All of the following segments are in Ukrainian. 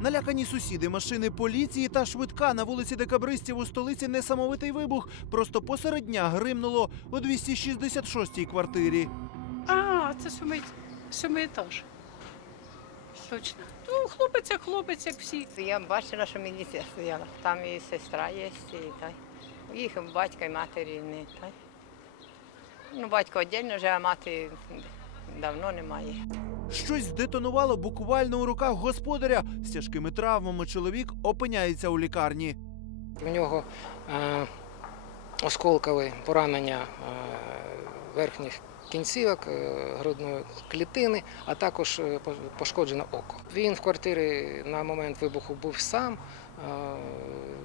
Налякані сусіди, машини поліції та швидка на вулиці Декабристів у столиці несамовитий вибух. Просто посеред дня гримнуло у 266-й квартирі. А, це сьомий, сьомий етаж. Точно. Ну, хлопець як хлопець, як всі. Я бачила, що міліція стояла. Там і сестра є, і та. Їх батька і матері не. Та. Ну, батько віддільно вже, а мати давно немає. Щось здетонувало буквально у руках господаря. З тяжкими травмами чоловік опиняється у лікарні. У нього е, осколкове поранення е, верхніх кінцівок, е, грудної клітини, а також е, пошкоджено око. Він в квартирі на момент вибуху був сам. Е,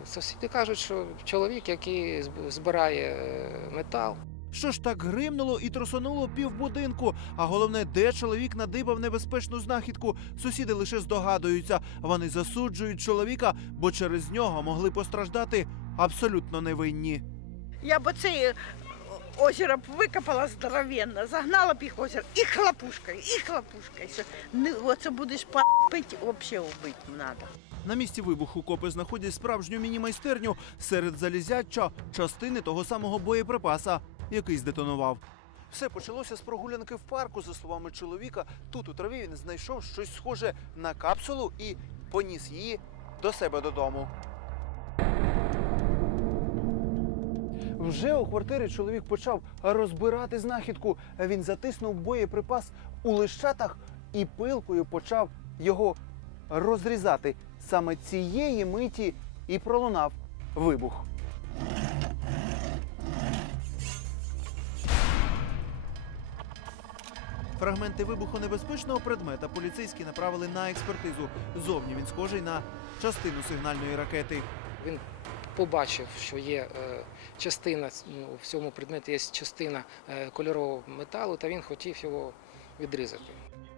Сусіди кажуть, що чоловік, який збирає е, метал, Що ж так гримнуло і трусонуло півбудинку? А головне, де чоловік надибав небезпечну знахідку? Сусіди лише здогадуються. Вони засуджують чоловіка, бо через нього могли постраждати абсолютно невинні. Я б оце озеро б викопала здоровенно, загнала б їх озеро і хлопушкою, і хлопушкою. Оце будеш пити, взагалі вбити треба. На місці вибуху копи знаходять справжню міні-майстерню серед залізяча частини того самого боєприпаса, який здетонував. Все почалося з прогулянки в парку, за словами чоловіка. Тут у траві він знайшов щось схоже на капсулу і поніс її до себе додому. Вже у квартирі чоловік почав розбирати знахідку. Він затиснув боєприпас у лищатах і пилкою почав його розрізати. Саме цієї миті і пролунав вибух. Фрагменти вибуху небезпечного предмета поліцейські направили на експертизу. Зовні він схожий на частину сигнальної ракети. Він побачив, що є е, частина ну, в цьому предметі є частина е, кольорового металу, та він хотів його відрізати.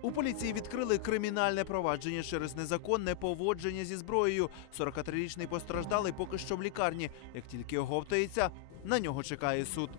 У поліції відкрили кримінальне провадження через незаконне поводження зі зброєю. 43-річний постраждалий поки що в лікарні. Як тільки оговтається, на нього чекає суд.